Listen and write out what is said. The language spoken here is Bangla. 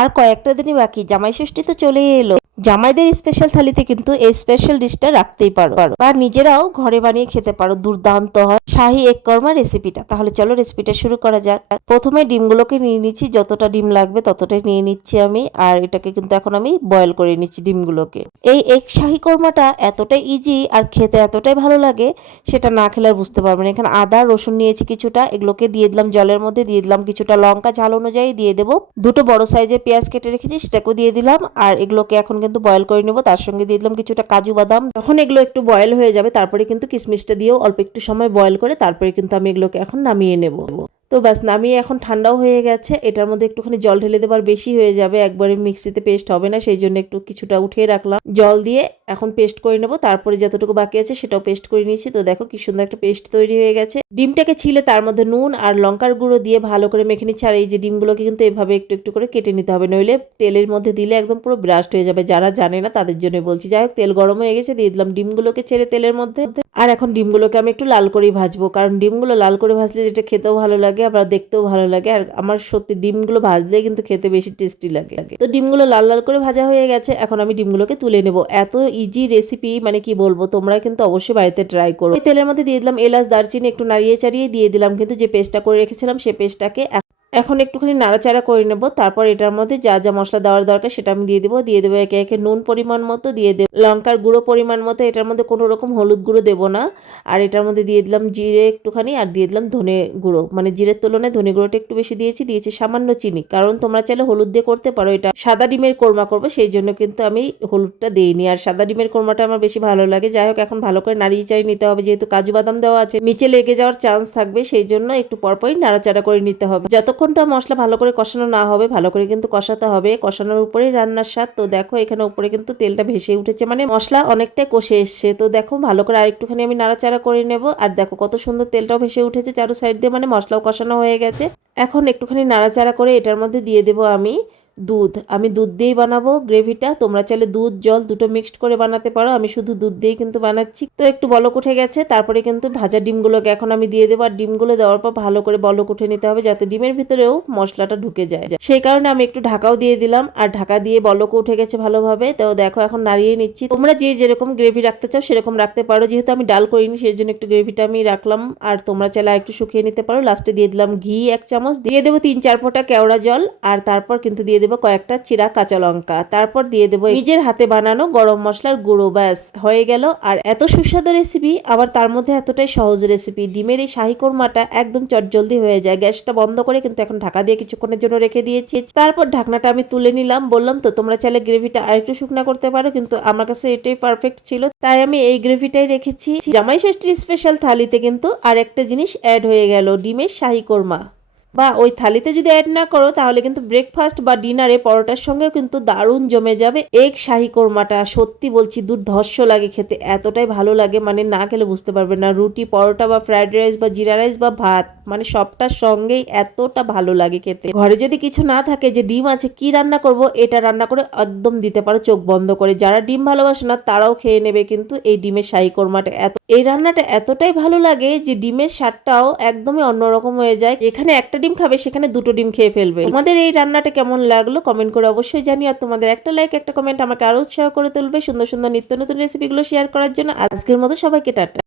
আর কয়েকটা দিনই বাকি, জামাই ষষ্ঠী তো চলেই এলো। জামাইদের স্পেশাল থালিতে কিন্তু এই স্পেশাল ডিশটা রাখতেই পারো, বা নিজেরাও ঘরে বানিয়ে খেতে পারো। দুর্দান্ত হয় শাহী এক কর্মা রেসিপিটা। তাহলে চলো রেসিপিটা শুরু করা যাক। প্রথমে ডিমগুলোকে নিয়ে নিচ্ছি, যতটা ডিম লাগবে ততটাই নিয়ে নিচ্ছি আমি। আর এটাকে কিন্তু এখন আমি বয়েল করে নিচ্ছি ডিমগুলোকে। এই এক শাহী কর্মাটা এতটাই ইজি আর খেতে এতটাই ভালো লাগে, সেটা না খেলে আর বুঝতে পারবেন। এখানে আদা রসুন নিয়েছি কিছুটা, এগুলোকে দিয়ে দিলাম জলের মধ্যে, দিয়ে দিলাম কিছুটা লঙ্কা, ঝাল অনুযায়ী দিয়ে দেবো। দুটো বড় সাইজের পেঁয়াজ কেটে রেখেছি, সেটাকেও দিয়ে দিলাম। আর এগুলোকে এখন কিন্তু বয়েল করে নেবো। তার সঙ্গে দিয়ে দিলাম কিছুটা কাজু বাদাম। যখন এগুলো একটু বয়েল হয়ে যাবে তারপরে কিন্তু কিশমিশটা দিয়েও অল্প একটু সময় বয়েল করে তারপরে কিন্তু আমি এগুলোকে এখন নামিয়ে নেব। তো ব্যাস নামিয়ে এখন ঠান্ডাও হয়ে গেছে। এটার মধ্যে একটুখানি জল ঢেলে দেবার, বেশি হয়ে যাবে, একবারে মিক্সিতে পেস্ট হবে না, সেই জন্য একটু কিছুটা উঠিয়ে রাখলাম। জল দিয়ে এখন পেস্ট করে নেব। তারপরে যতটুকু বাকি আছে সেটাও পেস্ট করে নিয়েছি। তো দেখো কি সুন্দর একটা পেস্ট তৈরি হয়ে গেছে। ডিমটাকে ছিলে তার মধ্যে নুন আর লঙ্কার গুঁড়ো দিয়ে ভালো করে মেখে নিচ্ছি। আর এই যে ডিমগুলোকে কিন্তু এভাবে একটু একটু করে কেটে নিতে হবে, নইলে তেলের মধ্যে দিলে একদম পুরো ব্রাস্ট হয়ে যাবে। যারা জানে না তাদের জন্য বলছি। যাই হোক, তেল গরম হয়ে গেছে, দিয়ে দিলাম ডিমগুলোকে ছেড়ে তেলের মধ্যে। আর এখন ডিমগুলোকে আমি একটু লাল করেই ভাজবো, কারণ ডিমগুলো লাল করে ভাজলে যেটা খেতেও ভালো লাগে, আবার দেখতেও ভালো লাগে। আর আমার সত্যি ডিমগুলো ভাজলে কিন্তু খেতে বেশি টেস্টি লাগে। তো ডিমগুলো লাল লাল করে ভাজা হয়ে গেছে, এখন আমি ডিমগুলোকে তুলে নেব। এত ইজি রেসিপি, মানে কি বলবো, তোমরা কিন্তু অবশ্যই বাড়িতে ট্রাই করো। তেলের মধ্যে দিয়ে দিলাম এলাচ, দারচিনি, একটু নাড়িয়ে চাড়িয়ে দিয়ে দিলাম কিন্তু যে পেস্টটা করে রেখেছিলাম সেই পেস্টটাকে এখন একটুখানি নাড়াচাড়া করে নেব। তারপর এটার মধ্যে যা যা মশলা দেওয়ার দরকার সেটা আমি দিয়ে দেবো একে একে। নুন পরিমাণ মতো দিয়ে দেবো, লঙ্কার গুঁড়ো পরিমাণ মতো, এটার মধ্যে কোনো রকম হলুদ গুঁড়ো দেবো না। আর এটার মধ্যে দিয়ে দিলাম জিরে একটুখানি, আর দিয়ে দিলাম ধনে গুঁড়ো, মানে জিরের তুলনায় ধনে গুঁড়োটা একটু বেশি দিয়েছি সামান্য চিনি, কারণ তোমরা চাইলে হলুদ দিয়ে করতে পারো। এটা সাদা ডিমের কোরমা করবো, সেই জন্য কিন্তু আমি হলুদটা দিইনি। আর সাদা ডিমের কোরমাটা আমার বেশি ভালো লাগে। যাই হোক, এখন ভালো করে নাড়িয়ে চাড়িয়ে নিতে হবে, যেহেতু কাজু বাদাম দেওয়া আছে, নিচে লেগে যাওয়ার চান্স থাকবে, সেই জন্য একটু পরপরই নাড়াচাড়া করে নিতে হবে। যতক্ষণটা মশলা ভালো করে কষানো না হবে, ভালো করে কিন্তু কষাতে হবে। কষানোর উপরেই রান্নার স্বাদ। তো দেখো এখানে উপরে কিন্তু তেলটা ভেসে উঠেছে, মানে মশলা অনেকটাই কষে এসছে। তো দেখো ভালো করে আরেকটুখানি আমি নাড়াচাড়া করে নেব। আর দেখো কত সুন্দর তেলটাও ভেসে উঠেছে চারো সাইড দিয়ে, মানে মশলাও কষানো হয়ে গেছে। এখন একটুখানি নাড়াচাড়া করে এটার মধ্যে দিয়ে দেবো আমি দুধ। আমি দুধ দিয়েই বানাবো গ্রেভিটা। তোমরা চাইলে দুধ জল দুটো মিক্সড করে বানাতে পারো, আমি শুধু দুধ দিয়েই কিন্তু বানাচ্ছি। তো একটু বলক উঠে গেছে, তারপরে কিন্তু ভাজা ডিমগুলোকে এখন আমি দিয়ে দেবো। আর ডিমগুলো দেওয়ার পর ভালো করে বলক উঠে নিতে হবে, যাতে ডিমের ভিতরেও মশলাটা ঢুকে যায়। সেই কারণে আমি একটু ঢাকাও দিয়ে দিলাম। আর ঢাকা দিয়ে বলক উঠে গেছে ভালোভাবে। তো দেখো এখন নাড়িয়ে নিচ্ছি। তোমরা যে যেরকম গ্রেভি রাখতে চাও সেরকম রাখতে পারো, যেহেতু আমি ডাল করিনি সেই জন্য একটু গ্রেভিটা আমি রাখলাম। আর তোমরা চাইলে একটু শুকিয়ে নিতে পারো। লাস্টে দিয়ে দিলাম ঘি 1 চামচ, দিয়ে দেবো 3-4 ফোঁটা কেওড়া জল। আর তারপর কিন্তু দিয়ে দেবো কয়েকটা চিরা কাঁচা লঙ্কা। তারপর দিয়ে দেবো নিজের হাতে বানানো গরম মশলার গুঁড়ো। ব্যাস হয়ে গেল। আর এত সুস্বাদু রেসিপি, আবার তার মধ্যে এতটাই সহজ রেসিপি। ডিমের এই শাহী কোরমাটা একদম চটজলদি হয়ে যায়। গ্যাসটা বন্ধ করে কিন্তু এখন ঢাকা দিয়ে কিছুক্ষণের জন্য রেখে দিয়েছি। তারপর ঢাকনাটা আমি তুলে নিলাম। বললাম তো তোমরা চাইলে গ্রেভিটা আরেকটু শুকনা করতে পারো, কিন্তু আমার কাছে এটাই পারফেক্ট ছিল, তাই আমি এই গ্রেভিটাই রেখেছি। জামাই ষষ্ঠীর স্পেশাল থালিতে কিন্তু আর একটা জিনিস অ্যাড হয়ে গেল, ডিমের শাহী কোরমা। বা ওই থালিতে যদি অ্যাড না করো তাহলে কিন্তু ব্রেকফাস্ট বা ডিনারে পরোটার সঙ্গেও কিন্তু দারুণ জমে যাবে এগ শাহী কোরমাটা। সত্যি বলছি দুর্ধর্ষ লাগে খেতে, এতটাই ভালো লাগে, মানে না খেলে বুঝতে পারবে না। রুটি, পরোটা বা ফ্রাইড রাইস বা জিরা রাইস বা ভাত, মানে সবটার সঙ্গেই এতটা ভালো লাগে খেতে। ঘরে যদি কিছু না থাকে, যে ডিম আছে, কি রান্না করব, এটা রান্না করে একদম দিতে পারো চোখ বন্ধ করে। যারা ডিম ভালোবাসে না তারাও খেয়ে নেবে কিন্তু এই ডিমের শাহী কোরমাটা। এই রান্নাটা এতটাই ভালো লাগে যে ডিমের স্বাদটাও একদমই অন্যরকম হয়ে যায়। এখানে একটা ডিম খাবে সেখানে 2টো ডিম খেয়ে ফেলবে। তোমাদের এই রান্নাটা কেমন লাগলো কমেন্ট করে অবশ্যই জানিও। আর তোমাদের একটা লাইক একটা কমেন্ট আমাকে আরো উৎসাহ করে তুলবে সুন্দর সুন্দর নিত্য নতুন রেসিপিগুলো শেয়ার করার জন্য। আজকের মতো সবাইকে টাটা।